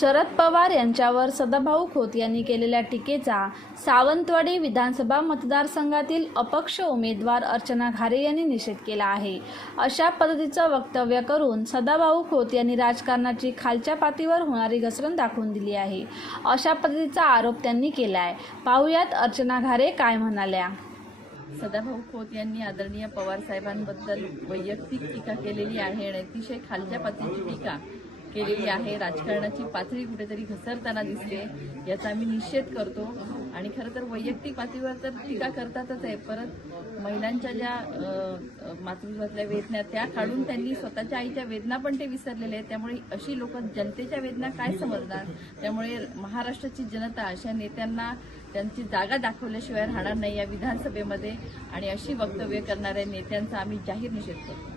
शरद पवार यांच्यावर सदाभाऊ खोत यांनी केलेल्या टीकेचा सावंतवाडी विधानसभा मतदारसंघातील अपक्ष उमेदवार अर्चना घारे यांनी निषेध केला आहे. अशा पद्धतीचं वक्तव्य करून सदाभाऊ खोत यांनी राजकारणाची खालच्या पातळीवर होणारी घसरण दाखवून दिली आहे. अशा पद्धतीचा आरोप त्यांनी केला आहे पाहुयात अर्चना घारे काय म्हणाल्या? सदाभाऊ खोत यांनी आदरणीय पवार साहेबांबद्दल वैयक्तिक टीका केलेली आहे आणि अतिशय खालच्या पातळीची टीका केलेली आहे. राजकारणाची पातळी कुठेतरी घसरताना दिसते याचा आम्ही निषेध करतो. आणि खरं तर वैयक्तिक पातळीवर तर टीका करतातच आहे. परत महिलांच्या ज्या मातृत्वातल्या वेदना त्या काढून त्यांनी स्वतःच्या आईच्या वेदना पण ते विसरलेले आहेत. त्यामुळे अशी लोक जनतेच्या वेदना काय समजणार? त्यामुळे महाराष्ट्राची जनता अशा नेत्यांना त्यांची जागा दाखवल्याशिवाय राहणार नाही या विधानसभेमध्ये. आणि अशी वक्तव्य करणाऱ्या नेत्यांचा आम्ही जाहीर निषेध करतो.